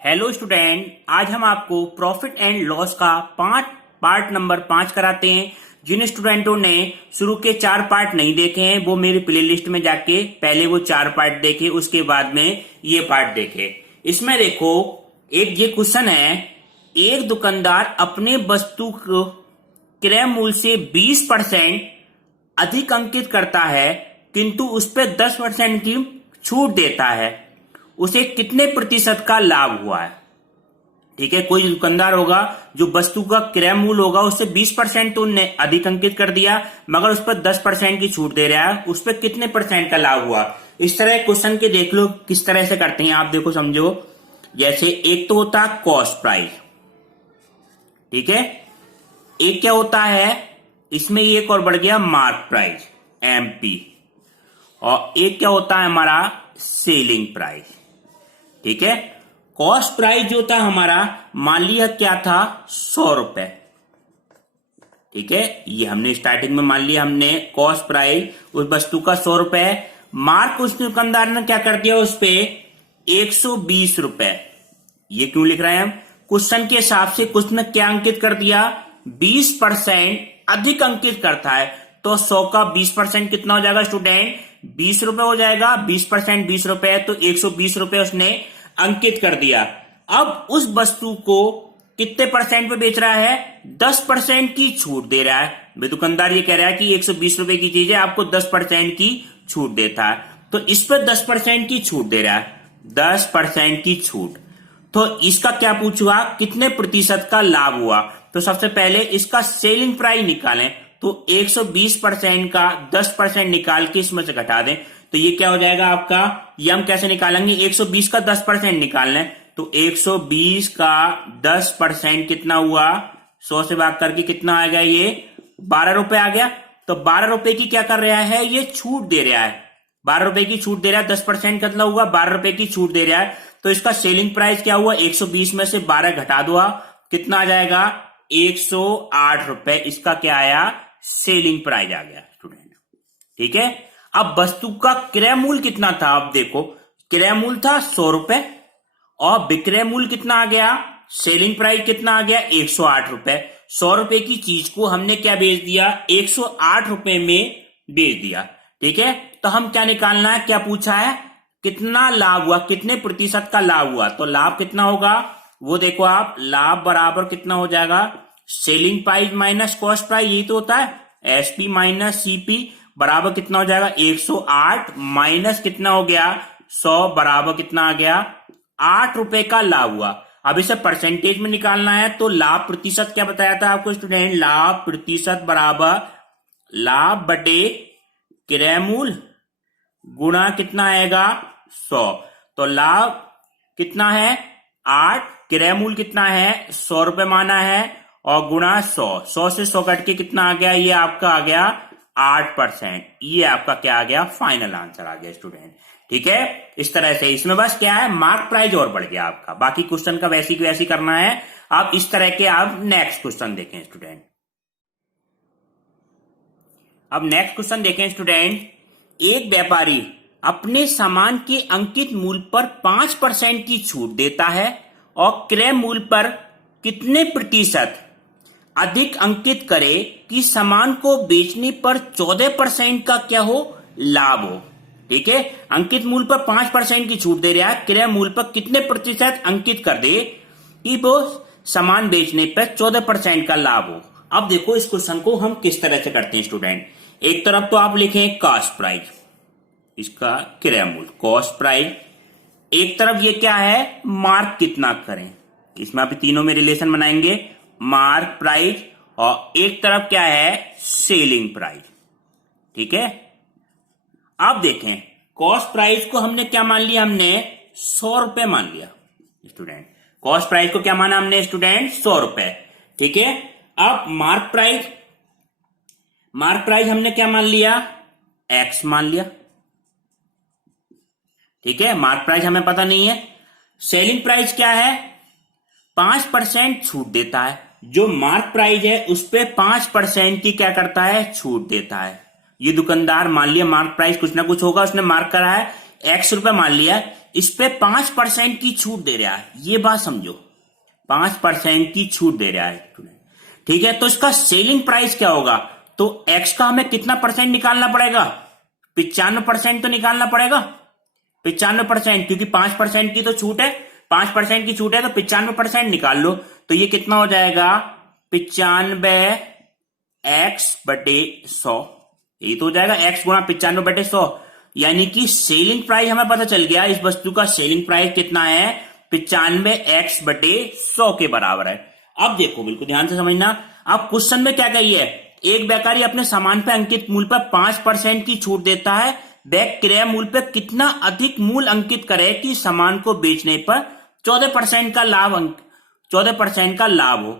Hello student, आज हम आपको प्रॉफिट एंड लॉस का पार्ट नंबर 5 कराते हैं। जिन स्टूडेंटों ने शुरू के 4 पार्ट नहीं देखे हैं वो मेरी प्लेलिस्ट में जाके पहले वो 4 पार्ट देखे, उसके बाद में ये पार्ट देखे। इसमें देखो, एक ये क्वेश्चन है, एक दुकानदार अपने वस्तु को क्रय मूल्य से 20% अधिक अंकित करता है किंतु उस पर 10% की छूट देता है, उसे कितने प्रतिशत का लाभ हुआ है। ठीक है, कोई दुकानदार होगा जो वस्तु का क्रय मूल्य होगा उससे 20% तो उनने अधिक अंकित कर दिया, मगर उस पर 10% की छूट दे रहा है, उस पर कितने परसेंट का लाभ हुआ। इस तरह क्वेश्चन के देख लो किस तरह से करते हैं, आप देखो समझो। जैसे एक तो होता है कॉस्ट प्राइस, ठीक है, एक क्या होता है, इसमें एक और बढ़ गया मार्क प्राइस एमपी, और एक क्या होता है हमारा सेलिंग प्राइस। ठीक है, कॉस्ट प्राइस जो था हमारा, मान लिया क्या था 100 रुपए। ठीक है, ये हमने स्टार्टिंग में मान लिया, हमने कॉस्ट प्राइस उस वस्तु का 100 रुपए, मार्क उस दुकानदार ने क्या कर दिया उस पे 120 रुपए। ये क्यों लिख रहे हैं हम, क्वेश्चन के हिसाब से क्वेश्चन ने क्या अंकित कर दिया, 20% अधिक अंकित करता है, तो 100 का 20% कितना हो जाएगा स्टूडेंट, 20 रुपए हो जाएगा। 20% 20 रुपए है तो 120 रुपए उसने अंकित कर दिया। अब उस वस्तु को कितने परसेंट पे बेच रहा है, 10% की छूट दे रहा है। भाई दुकानदार ये कह रहा है कि 120 रुपए की चीज है, आपको 10% की छूट देता है, तो इस पर 10% की छूट दे रहा है, 10% की छूट। तो इसका क्या पूछूंगा, कितने प्रतिशत का लाभ हुआ। तो सबसे पहले इसका सेलिंग प्राइस निकालें, तो 120% का 10% निकाल के इसमें से घटा दें, तो ये क्या हो जाएगा आपका, ये हम कैसे निकालेंगे, 120 का 10% निकालना है, तो 120 का 10% कितना हुआ, 100 से भाग करके कितना आ गया, ये 12 रुपए आ गया। तो 12 रुपए की क्या कर रहा है, ये छूट दे रहा है, 12 रुपए की छूट दे रहा है, 10% कितना हुआ, 12 रुपए की छूट दे रहा है। तो इसका सेलिंग प्राइस क्या हुआ, 120 में से 12 घटा दो, कितना आ जाएगा 108 रुपए, इसका क्या आया, सेलिंग प्राइस आ गया स्टूडेंट। ठीक है, अब वस्तु का क्रय मूल्य कितना था, अब देखो क्रय मूल्य था 100 रुपए और विक्रय मूल्य कितना आ गया, सेलिंग प्राइस कितना आ गया 108 रुपए। 100 रुपए की चीज को हमने क्या बेच दिया, 108 रुपए में बेच दिया। ठीक है, तो हम क्या निकालना है, क्या पूछा है, कितना लाभ हुआ, कितने प्रतिशत का लाभ हुआ। तो लाभ कितना होगा वो देखो आप, लाभ बराबर कितना हो जाएगा, selling price minus cost price, यही तो होता है, एसपी माइनस सीपी बराबर कितना हो जाएगा 108 माइनस कितना हो गया 100 बराबर कितना आ गया 8 रुपए का लाभ हुआ। अब इसे परसेंटेज में निकालना है, तो लाभ प्रतिशत क्या बताया था आपको स्टूडेंट, लाभ प्रतिशत बराबर लाभ बटे क्रय मूल्य गुणा कितना आएगा 100। तो लाभ कितना है 8, क्रय मूल्य कितना है 100 रुपए माना है, और गुणा 100 से 100 कट के कितना आ गया, ये आपका आ गया 8%। ये आपका क्या आ गया, फाइनल आंसर आ गया स्टूडेंट। ठीक है, इस तरह से इसमें बस क्या है, मार्क प्राइस और बढ़ गया आपका, बाकी क्वेश्चन का वैसी की वैसी करना है। आप इस तरह के आप नेक्स्ट क्वेश्चन देखें स्टूडेंट। अब नेक्स्ट क्वेश्चन देखें स्टूडेंट, एक व्यापारी अपने सामान के अंकित मूल्य पर 5% की छूट देता है और क्रय मूल्य पर कितने प्रतिशत अधिक अंकित करे कि सामान को बेचने पर 14% का क्या हो, लाभ हो। ठीक है, अंकित मूल्य पर 5% की छूट दे रहा है, क्रय मूल्य पर कितने प्रतिशत अंकित कर दे कि वो सामान बेचने पर 14% का लाभ हो। अब देखो इस क्वेश्चन को हम किस तरह से करते हैं स्टूडेंट, एक तरफ तो आप लिखें कॉस्ट प्राइस, इसका क्रय मूल्य कॉस्ट प्राइस, एक तरफ ये क्या है मार्क कितना करें, इसमें आप तीनों में रिलेशन बनाएंगे, मार्क प्राइस, और एक तरफ क्या है सेलिंग प्राइस। ठीक है, अब देखें कॉस्ट प्राइस को हमने क्या मान लिया, हमने 100 रुपए मान लिया स्टूडेंट, कॉस्ट प्राइस को क्या माना हमने स्टूडेंट 100 रुपए। ठीक है, अब मार्क प्राइस हमने क्या मान लिया, एक्स मान लिया। ठीक है, मार्क प्राइस हमें पता नहीं है। सेलिंग प्राइस क्या है, 5% छूट देता है, जो मार्क प्राइस है उस पे 5% की क्या करता है, छूट देता है। ये दुकानदार मान लिया मार्क प्राइस कुछ ना कुछ होगा, उसने मार्क करा है x रुपए मान लिया, इस पे 5% की छूट दे रहा है, ये बात समझो, 5% की छूट दे रहा है, ठीक है। तो इसका सेलिंग प्राइस क्या होगा, तो एक्स का हमें कितना परसेंट निकालना पड़ेगा, 95% तो निकालना पड़ेगा, 95%, क्योंकि 5% की तो छूट है, 5% की छूट है तो 95% निकाल लो। तो ये कितना हो जाएगा, 95x/100, यही तो हो जाएगा, x गुणा 95/100, यानी कि सेलिंग प्राइस हमें पता चल गया, इस वस्तु का सेलिंग प्राइस कितना है, 95x/100 के बराबर है। अब देखो बिल्कुल ध्यान से समझना, अब क्वेश्चन में क्या कही है, एक व्यापारी अपने सामान पर अंकित मूल्य पर 5% की छूट देता है, वह क्रय मूल्य पर कितना अधिक मूल्य अंकित करे कि सामान को बेचने पर 14% का लाभ 14% का लाभ हो।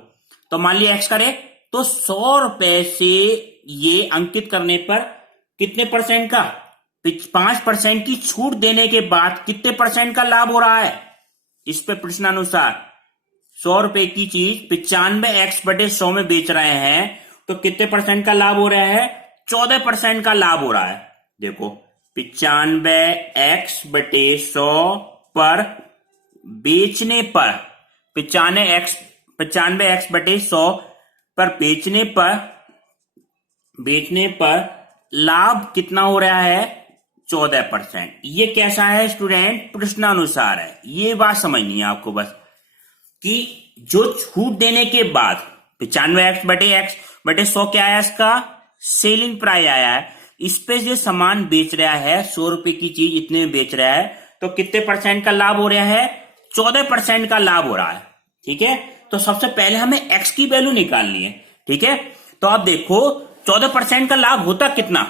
तो मान लिया एक्स करे, तो 100 रुपए से ये अंकित करने पर कितने परसेंट का, 5% की छूट देने के बाद कितने परसेंट का लाभ हो रहा है, इस पे प्रश्नानुसार 100 रुपए की चीज 95x/100 में बेच रहे हैं, तो कितने परसेंट का लाभ हो रहा है, 14% का लाभ हो रहा है। देखो 95x/100 पर बेचने पर 95x/100 पर बेचने पर लाभ कितना हो रहा है, 14%। ये कैसा है स्टूडेंट, प्रश्नानुसार है, ये बात समझनी है आपको बस, कि जो छूट देने के बाद 95x/100 क्या आया, इसका सेलिंग प्राइस आया है, इस पे जो सामान बेच रहा है 100 रुपए की चीज इतने में बेच रहा है, तो कितने परसेंट का लाभ हो रहा है, 14% का लाभ हो रहा है, ठीक है। तो सबसे पहले हमें x की वैल्यू निकालनी है, ठीक है। तो आप देखो 14% का लाभ होता कितना,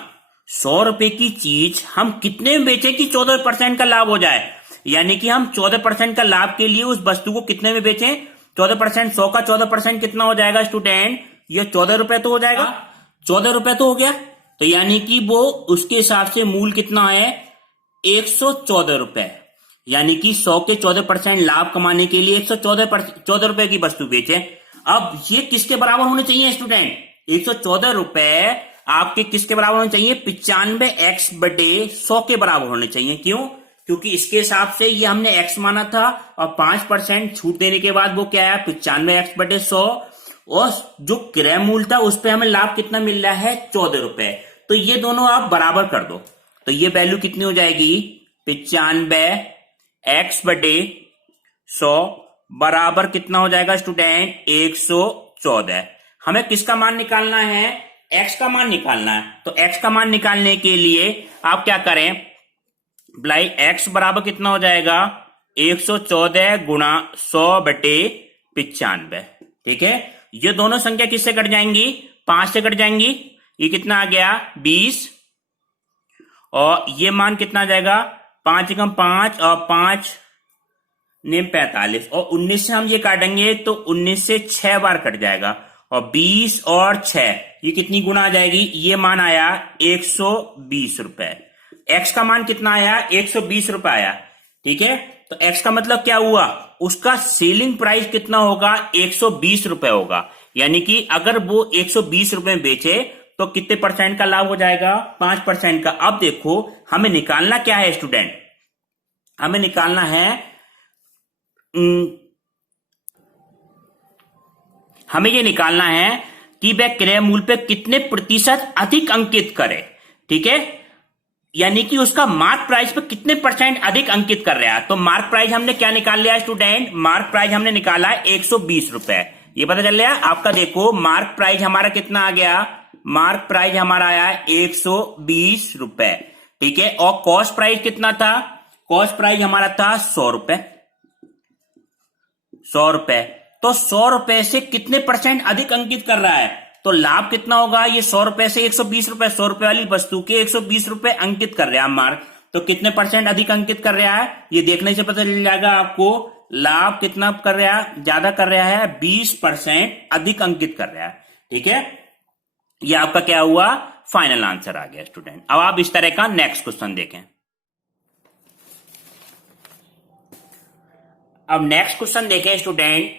100 रुपए की चीज हम कितने में बेचे कि 14% का लाभ हो जाए, यानी कि हम 14% का लाभ के लिए उस वस्तु को कितने में बेचें, 14%, 100 का 14% कितना हो जाएगा स्टूडेंट, ये 14 रुपए तो हो जाएगा, 14 रुपए तो हो गया, तो यानी कि वो उसके हिसाब से मूल्य कितना है, 114 रुपए, यानी कि 100 के 14% लाभ कमाने के लिए 114 रुपए की वस्तु बेचे। अब ये किसके बराबर होने चाहिए स्टूडेंट, 114 रुपए आपके किसके बराबर होने चाहिए, 95x/100 के बराबर होने चाहिए। क्यों, क्योंकि इसके हिसाब से ये हमने x माना था, और 5% छूट देने के बाद वो क्या है, 95x/100, और जो क्रय मूल्य था उस पर हमें लाभ कितना मिल रहा है, 14 रुपए। तो ये दोनों आप बराबर कर दो, तो ये वैल्यू कितनी हो जाएगी, 95x/100 बराबर कितना हो जाएगा स्टूडेंट, 114। हमें किसका मान निकालना है, x का मान निकालना है। तो x का मान निकालने के लिए आप क्या करें, भलाई x बराबर कितना हो जाएगा, 114 गुणा 100/95, ठीक है। ये दोनों संख्या किससे कट जाएंगी, 5 से कट जाएंगी, ये कितना आ गया 20, और ये मान कितना आ जाएगा, 5 एकम 5 और 5 ने 45, और 19 से हम ये काटेंगे तो 19 से 6 बार कट जाएगा, और 20 और 6 ये कितनी गुना आ जाएगी, ये मान आया 120 रुपए। x का मान कितना आया, 120 रुपए आया, ठीक है। तो x का मतलब क्या हुआ, उसका सेलिंग प्राइस कितना होगा, 120 रुपए होगा, यानी कि अगर वो 120 रुपए में बेचे तो कितने परसेंट का लाभ हो जाएगा, 5% का। अब देखो हमें निकालना क्या है स्टूडेंट, हमें निकालना है हमें ये निकालना है कि वह क्रय मूल्य पे कितने प्रतिशत अधिक अंकित करे, ठीक है, यानी कि उसका मार्क प्राइस पे कितने परसेंट अधिक अंकित कर रहा है। तो मार्क प्राइस हमने क्या निकाल लिया स्टूडेंट, मार्क प्राइस हमने निकाला है 120 रुपए, ये पता चल रहा है आपका। देखो मार्क प्राइस हमारा कितना आ गया, मार्क प्राइस हमारा आया है 120 रुपए, ठीक है। और कॉस्ट प्राइस कितना था, कॉस्ट प्राइस हमारा था 100 रुपए, 100 रुपए। तो 100 रुपए से कितने परसेंट अधिक अंकित कर रहा है, तो लाभ कितना होगा, ये 100 रुपए से 120 रुपए, 100 रुपए वाली वस्तु के 120 रुपए अंकित कर रहा है मार्क, तो कितने परसेंट अधिक अंकित कर रहा है, ये देखने से पता चल जाएगा आपको, लाभ कितना कर रहा है, ज्यादा कर रहा है, 20% अधिक अंकित कर रहा है, ठीक है। ये आपका क्या हुआ, फाइनल आंसर आ गया स्टूडेंट। अब आप इस तरह का नेक्स्ट क्वेश्चन देखें। अब नेक्स्ट क्वेश्चन देखें स्टूडेंट,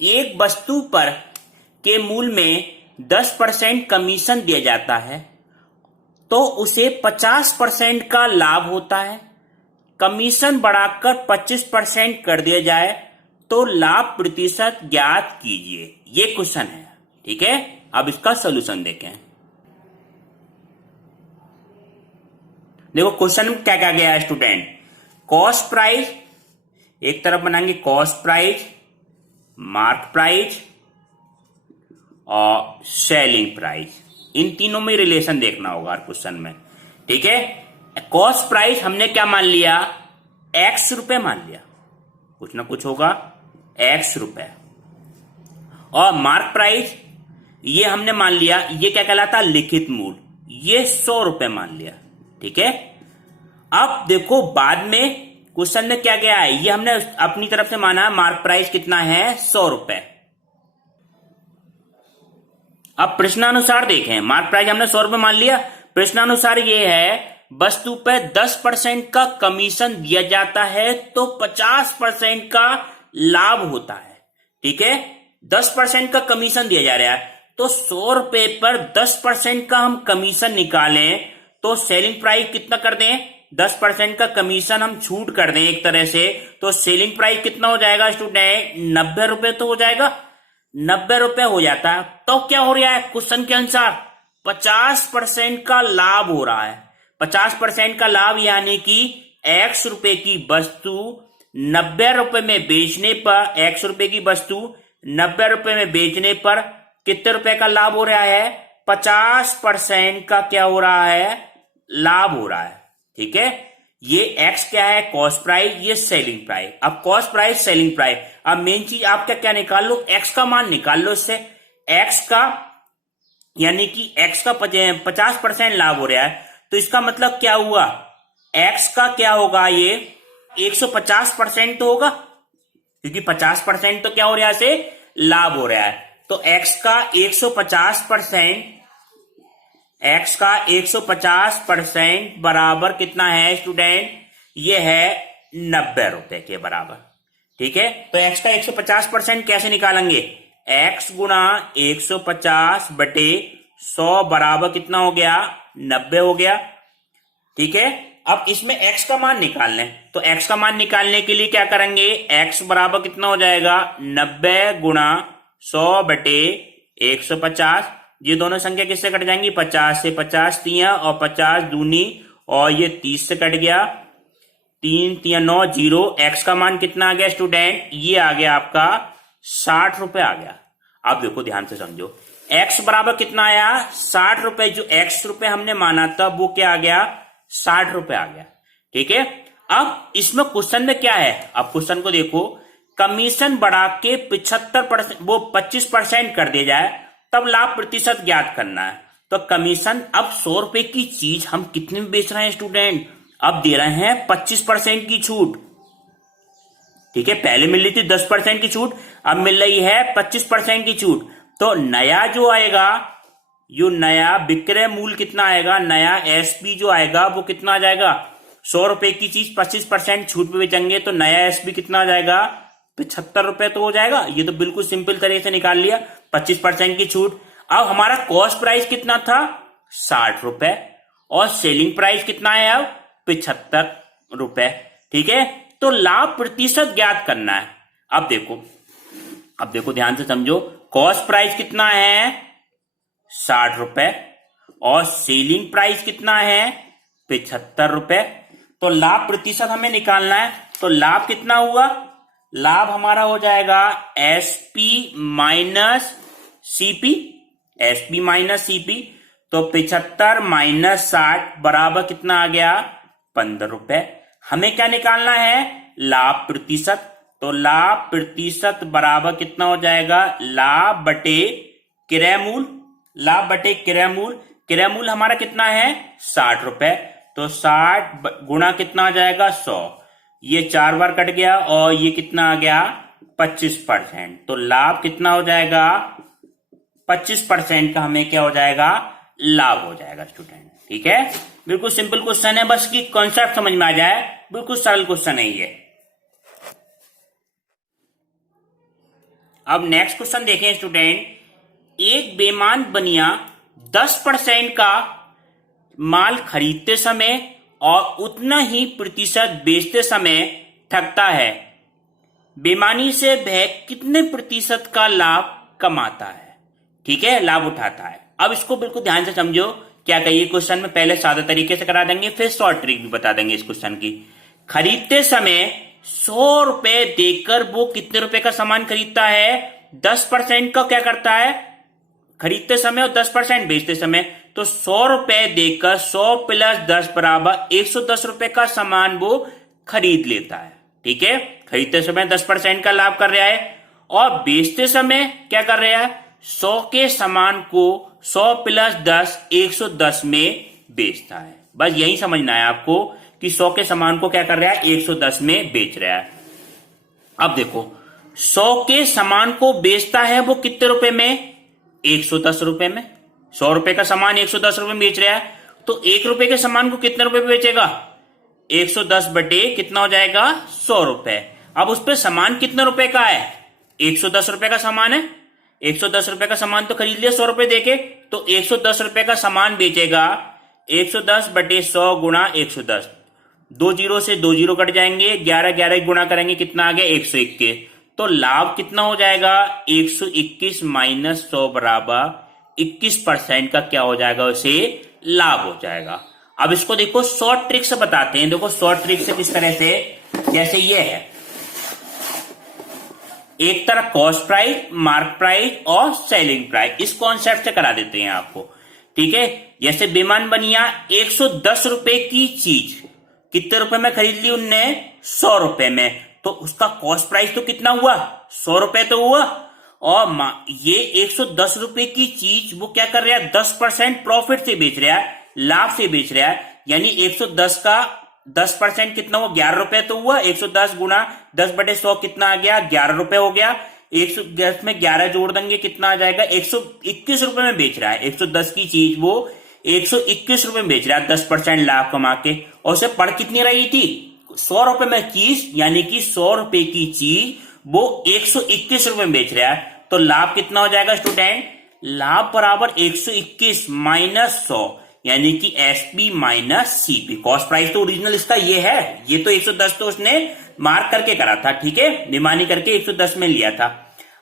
एक वस्तु पर के मूल्य में 10% कमीशन दिया जाता है तो उसे 50% का लाभ होता है, कमीशन बढ़ाकर 25% कर दिया जाए तो लाभ प्रतिशत ज्ञात कीजिए। ये क्वेश्चन है, ठीक है। अब इसका सोल्यूशन देखें। देखो क्वेश्चन में क्या क्या गया है स्टूडेंट। कॉस्ट प्राइस एक तरफ बनाएंगे, कॉस्ट प्राइस, मार्क प्राइस और सेलिंग प्राइस, इन तीनों में रिलेशन देखना होगा क्वेश्चन में, ठीक है। कॉस्ट प्राइस हमने क्या मान लिया, एक्स रुपए मान लिया, कुछ ना कुछ होगा एक्स रुपए। और मार्क प्राइस ये हमने मान लिया, ये क्या कहलाता, लिखित मूल्य, ये 100 रुपए मान लिया, ठीक है। अब देखो बाद में क्वेश्चन में क्या गया है, ये हमने अपनी तरफ से माना मार्क प्राइस कितना है, 100 रुपए। अब प्रश्नानुसार देखें, मार्क प्राइस हमने 100 रुपए मान लिया, प्रश्नानुसार ये है वस्तु पे 10% का कमीशन दिया जाता है तो 50% का लाभ होता है, ठीक है। 10% का कमीशन दिया जा रहा है तो 100 रुपए पर 10% का हम कमीशन निकालें तो सेलिंग प्राइस कितना कर दें, 10% का कमीशन हम छूट कर दें एक तरह से, तो सेलिंग प्राइस कितना हो जाएगा स्टूडेंट, 90 रुपए तो हो जाएगा, 90 रुपए हो जाता है। तो क्या हो रहा है क्वेश्चन के अनुसार, 50% का लाभ हो रहा है। 50% का लाभ यानी कि x रुपए की वस्तु 90 रुपए में बेचने पर, x रुपए की वस्तु 90 रुपए में बेचने पर कितने रुपए का लाभ हो रहा है, 50% का क्या हो रहा है, लाभ हो रहा है, ठीक है। ये x क्या है, कॉस्ट प्राइस, ये सेलिंग प्राइस। अब कॉस्ट प्राइस, सेलिंग प्राइस, अब मेन चीज आप क्या निकाल लो, x का मान निकाल लो इससे। x का यानी कि x का 50% लाभ हो रहा है तो इसका मतलब क्या हुआ, x का क्या होगा, ये 150% तो होगा, क्योंकि 50% तो क्या हो रहा है, से लाभ हो रहा है। तो x का 150%, x का 150% बराबर कितना है स्टूडेंट, ये है 90 रुपए के बराबर, ठीक है। तो x का 150% कैसे निकालेंगे, x गुणा 150 बटे 100 बराबर कितना हो गया, 90 हो गया, ठीक है। अब इसमें x का मान निकाल लें, तो x का मान निकालने के लिए क्या करेंगे, x बराबर कितना हो जाएगा, 90 गुणा 100 बटे 150, ये दोनों संख्या किससे कट जाएंगी, 50 से, 50 तिया और 50 दूनी, और ये 30 से कट गया, 3 तिया 9, 0। x का मान कितना आ गया स्टूडेंट, ये आ गया आपका 60 रुपए आ गया। अब देखो ध्यान से समझो, x बराबर कितना आया, 60 रुपए, जो x रुपए हमने माना था वो क्या आ गया, 60 रुपए आ गया, ठीक है। अब इसमें क्वेश्चन में क्या है, अब क्वेश्चन को देखो, कमीशन बढ़ा के 75%, वो 25% कर दिया जाए तब लाभ प्रतिशत ज्ञात करना है। तो कमीशन, अब 100 रुपए की चीज हम कितने में बेच रहे हैं स्टूडेंट, अब दे रहे हैं 25% की छूट, ठीक है। पहले मिल रही थी 10% की छूट, अब मिल रही है 25% की छूट। तो नया जो आएगा, जो नया विक्रय मूल्य कितना आएगा, नया एसपी जो आएगा वो कितना आ जाएगा, 100 रुपए की चीज 25% छूट पे बेचेंगे तो नया एसपी कितना आ जाएगा, 75 रुपए तो हो जाएगा। ये तो बिल्कुल सिंपल तरीके से निकाल लिया, 25% की छूट। अब हमारा कॉस्ट प्राइस कितना था, 60 रुपए, और सेलिंग प्राइस कितना है अब, 75 रुपए, ठीक है। तो लाभ प्रतिशत ज्ञात करना है। अब देखो ध्यान से समझो, कॉस्ट प्राइस कितना है, 60 रुपए, और सेलिंग प्राइस कितना है, 75 रुपए। तो लाभ प्रतिशत हमें निकालना है, तो लाभ कितना हुआ, लाभ हमारा हो जाएगा SP minus CP, SP minus CP. तो 75 माइनस 60 बराबर कितना आ गया, 15 रुपए। हमें क्या निकालना है, लाभ प्रतिशत। तो लाभ प्रतिशत बराबर कितना हो जाएगा, लाभ बटे क्रय मूल्य, लाभ बटे क्रय मूल्य। क्रय मूल्य हमारा कितना है, 60 रुपए, तो 60 गुणा कितना आ जाएगा, 100, ये 4 बार कट गया, और ये कितना आ गया, 25%। तो लाभ कितना हो जाएगा, 25% का हमें क्या हो जाएगा, लाभ हो जाएगा स्टूडेंट, ठीक है। बिल्कुल सिंपल क्वेश्चन है, बस की कॉन्सेप्ट समझ में आ जाए, बिल्कुल सरल क्वेश्चन है ये। अब नेक्स्ट क्वेश्चन देखें स्टूडेंट, एक बेईमान बनिया 10% का माल खरीदते समय और उतना ही प्रतिशत बेचते समय ठगता है, बेईमानी से वह कितने प्रतिशत का लाभ कमाता है? ठीक है, लाभ उठाता है। अब इसको बिल्कुल ध्यान से समझो। क्या कहिए क्वेश्चन में पहले सादा तरीके से करा देंगे, फिर शॉर्ट ट्रिक भी बता देंगे इस क्वेश्चन की। खरीदते समय 100 रुपए देकर वो कितने रुपए का सामान खरीदता है? 10% का क्या करता है खरीदते समय और 10% बेचते समय। तो 100 रुपए देकर 100 प्लस 10 बराबर 110 रुपए का सामान वो खरीद लेता है। ठीक है, खरीदते समय 10% का लाभ कर रहा है और बेचते समय क्या कर रहा है? 100 के सामान को 100 प्लस 10 110 में बेचता है। बस यही समझना है आपको कि 100 के सामान को क्या कर रहा है? 110 में बेच रहा है। अब देखो, 100 के सामान को बेचता है वो कितने रुपए में? 110 रुपए में। 100 रुपए का सामान 110 रुपए में बेच रहा है, तो 1 रुपए के सामान को कितने रुपए में बेचेगा? 110 बटे कितना हो जाएगा? 100 रुपए। अब उस पर सामान कितने रुपए का है? 110 रुपए का सामान है। 110 रुपए का सामान तो खरीद लिया 100 रुपए देके, तो 110 रुपए का सामान बेचेगा। 110 बटे 100 गुणा 110, 2 जीरो से 2 जीरो कट जाएंगे, 11 11 गुणा करेंगे, कितना आ गया? 121। तो लाभ कितना हो जाएगा? 121 माइनस 100 बराबर 21% का क्या हो जाएगा? उसे लाभ हो जाएगा। अब इसको देखो शॉर्ट ट्रिक से बताते हैं। देखो शॉर्ट ट्रिक से किस तरह से, जैसे ये है, एक तरफ कॉस्ट प्राइस, मार्क प्राइस और सेलिंग प्राइस, इस कॉन्सेप्ट से करा देते हैं आपको। ठीक है, जैसे बेमान बनिया 110 रुपए की चीज कितने रुपए में खरीद ली उनने? 100 रुपए में। तो उसका कॉस्ट प्राइस तो कितना हुआ? 100 रुपए तो हुआ। और ये 110 रुपए की चीज वो क्या कर रहा है? 10% प्रॉफिट से बेच रहा है, लाभ से बेच रहा है। यानी 110 का 10% कितना हुआ? 11 रुपए तो हुआ। 110 गुणा 10 बटे 100 कितना आ गया? 11 रुपए हो गया। 110 में 11 जोड़ देंगे, कितना आ जाएगा? 121 रुपए में बेच रहा है। 110 की चीज वो 121 रुपए में बेच रहा है 10% लाभ कमा के। और उसे पड़ कितनी रही थी? 100 रुपए में चीज, यानी कि 100 रुपए की चीज वो 121 रुपए में बेच रहा है। तो लाभ कितना हो जाएगा स्टूडेंट? लाभ बराबर 121 माइनस 100, यानी कि SP minus CP. Cost price तो ओरिजिनल इसका ये है, ये तो 110 तो उसने मार्क करके करा था। ठीक है, बेमानी करके 110 में लिया था।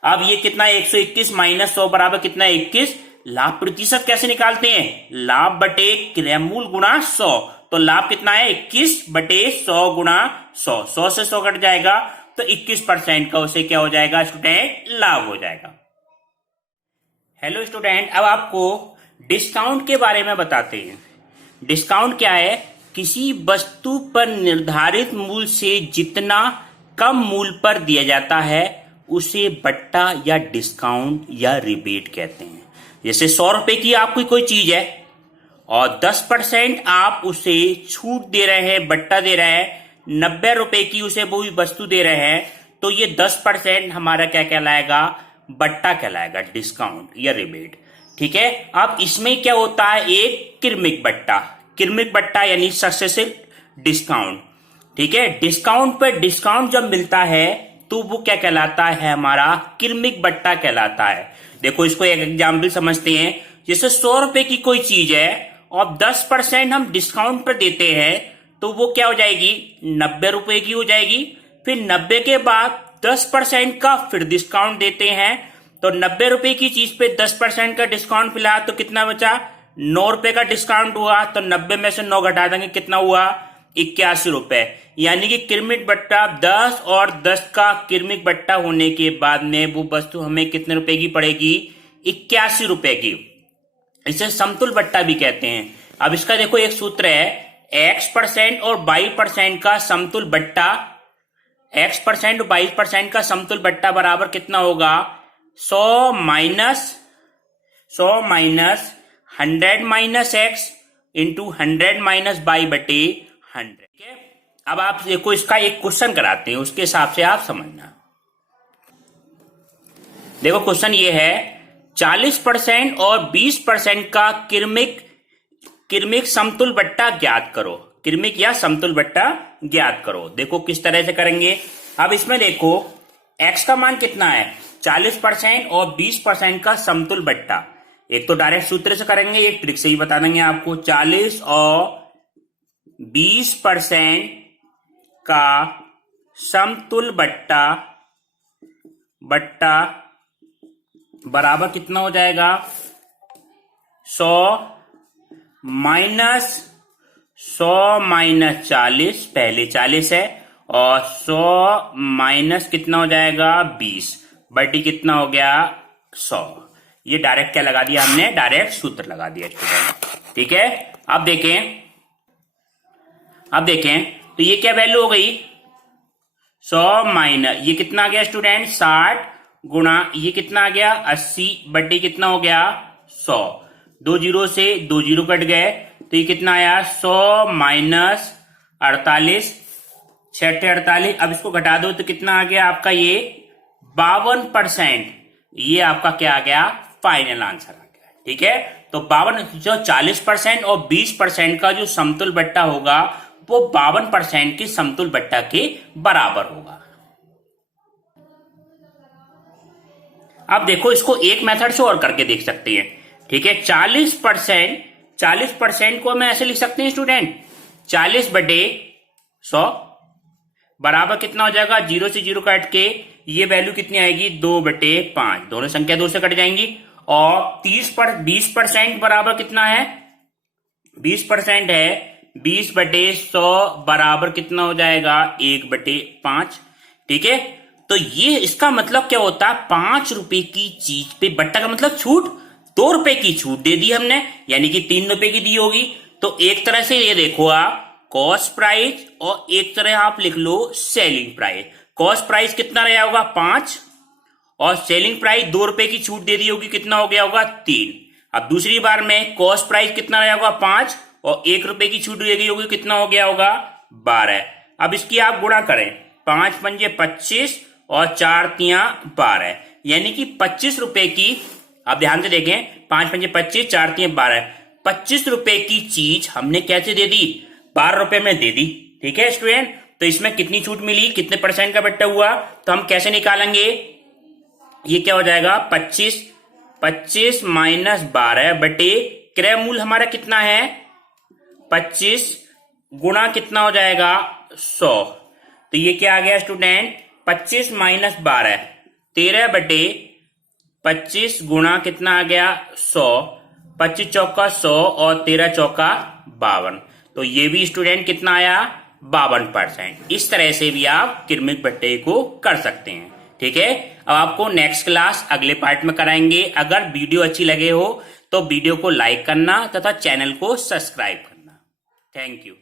अब ये कितना? 121 माइनस 100 बराबर कितना? 21। लाभ प्रतिशत कैसे निकालते हैं? लाभ बटे क्रयमूल गुणा 100। तो लाभ कितना है? 21 बटे 100 गुणा 100। 100 से 100 कट जाएगा, तो 21% का उसे क्या हो जाएगा स्टूडेंट? लाभ हो जाएगा। हेलो स्टूडेंट, अब आपको डिस्काउंट के बारे में बताते हैं। डिस्काउंट क्या है? किसी वस्तु पर निर्धारित मूल्य से जितना कम मूल्य पर दिया जाता है उसे बट्टा या डिस्काउंट या रिबेट कहते हैं। जैसे 100 रुपए की आपकी कोई चीज है और 10% आप उसे छूट दे रहे हैं, बट्टा दे रहे हैं, 90 रुपए की उसे वही वस्तु दे रहे हैं, तो ये 10% हमारा क्या कहलाएगा? बट्टा कहलाएगा, डिस्काउंट या रिबेट। ठीक है, अब इसमें क्या होता है? एक क्रमिक बट्टा। क्रमिक बट्टा यानी सक्सेसिव डिस्काउंट। ठीक है, डिस्काउंट पर डिस्काउंट जब मिलता है तो वो क्या कहलाता है? हमारा क्रमिक बट्टा कहलाता है। देखो इसको एक एग्जाम्पल समझते हैं। जैसे 100 रुपए की कोई चीज है और 10% हम डिस्काउंट पर देते हैं, तो वो क्या हो जाएगी? 90 रुपए की हो जाएगी। फिर 90 के बाद 10% का फिर डिस्काउंट देते हैं, तो 90 रुपए की चीज पे 10% का डिस्काउंट मिला, तो कितना बचा? 9 रुपए का डिस्काउंट हुआ, तो 90 में से 9 घटा देंगे, कितना हुआ? 81 रुपए। यानी कि क्रमिक बट्टा 10 और 10 का क्रमिक बट्टा होने के बाद में वो वस्तु हमें कितने रुपए की पड़ेगी? 81 रुपए की। इसे समतुल बट्टा भी कहते हैं। अब इसका देखो एक सूत्र है, X% और 22% का समतुल बट्टा, X% और 22% का समतुल बट्टा बराबर कितना होगा? 100 minus 100 minus X into 100 minus 22 बटे 100। ठीक है, अब आप देखो इसका एक क्वेश्चन कराते हैं, उसके हिसाब से आप समझना। देखो क्वेश्चन ये है, 40% और 20% का क्रमिक समतुल बट्टा ज्ञात करो। क्रमिक या समतुल बट्टा ज्ञात करो। देखो किस तरह से करेंगे। अब इसमें देखो x का मान कितना है? 40% और 20% का समतुल बट्टा। एक तो डायरेक्ट सूत्र से करेंगे, एक ट्रिक से ही बता देंगे आपको। 40 और 20% का समतुल बट्टा बराबर कितना हो जाएगा? 100 माइनस 40, पहले 40 है, और 100 माइनस कितना हो जाएगा? 20 बटी कितना हो गया? 100। ये डायरेक्ट क्या लगा दिया हमने? डायरेक्ट सूत्र लगा दिया स्टूडेंट। ठीक है, अब देखें तो ये क्या वैल्यू हो गई? 100 माइनस ये कितना आ गया स्टूडेंट? 60 गुणा ये कितना आ गया? 80 बटे कितना हो गया? 100। 2 जीरो से 2 जीरो कट गए तो ये कितना आया? 100 माइनस 48, 6 48। अब इसको घटा दो तो कितना आ गया आपका? ये 52%। ये आपका क्या आ गया? फाइनल आंसर आ गया। ठीक है, तो 52 जो 40% और 20% का जो समतुल बट्टा होगा वो 52% की समतुल बट्टा के बराबर होगा। अब देखो, इसको एक मेथड से और करके देख सकते हैं। ठीक है, 40% को मैं ऐसे लिख सकते हैं स्टूडेंट, 40 बटे 100 बराबर कितना हो जाएगा? 0 से 0 काट के ये वैल्यू कितनी आएगी? 2/5। दोनों संख्या 2 से कट जाएंगी। और 20% बराबर कितना है? 20% है 20/100 बराबर कितना हो जाएगा? 1/5। ठीक है, तो ये इसका मतलब क्या होता है? 5 रुपए की चीज पे बट्टा का मतलब छूट, 2 रुपए की छूट दे दी हमने, यानी कि 3 रुपए की दी होगी। तो एक तरह से ये देखो आप कॉस्ट प्राइस, और एक तरह आप लिख लो सेलिंग प्राइस। कॉस्ट प्राइस कितना रहा होगा? 5, और सेलिंग प्राइस 2 रुपए की छूट दे दी होगी, कितना हो गया होगा? 3। अब दूसरी बार में कॉस्ट प्राइस कितना रहा होगा? 5, और 1 रुपए की छूट दे दी होगी, कितना हो गया होगा? 12। अब इसकी आप गुणा करें, 5 पंजे 25 और 4 तिया 12, यानी कि 25 रुपए की, आप ध्यान से देखें, 5 पंजे 25, 4 तिया 12, 25 रुपए की चीज हमने कैसे दे दी? 12 रुपए में दे दी। ठीक है स्टूडेंट, तो इसमें कितनी छूट मिली? कितने परसेंट का बट्टा हुआ? तो हम कैसे निकालेंगे? ये क्या हो जाएगा? 25 माइनस 12 बटे क्रय मूल्य हमारा कितना है? 25 गुणा कितना हो जाएगा? 100। तो ये क्या आ गया स्टूडेंट? 25 माइनस 12, 13/25 गुणा कितना आ गया? 100। 25 चौका 100 और 13 चौका 52। तो ये भी स्टूडेंट कितना आया? 52%। इस तरह से भी आप क्रमिक बट्टे को कर सकते हैं। ठीक है, अब आपको नेक्स्ट क्लास अगले पार्ट में कराएंगे। अगर वीडियो अच्छी लगे हो तो वीडियो को लाइक करना तथा चैनल को सब्सक्राइब करना। Thank you.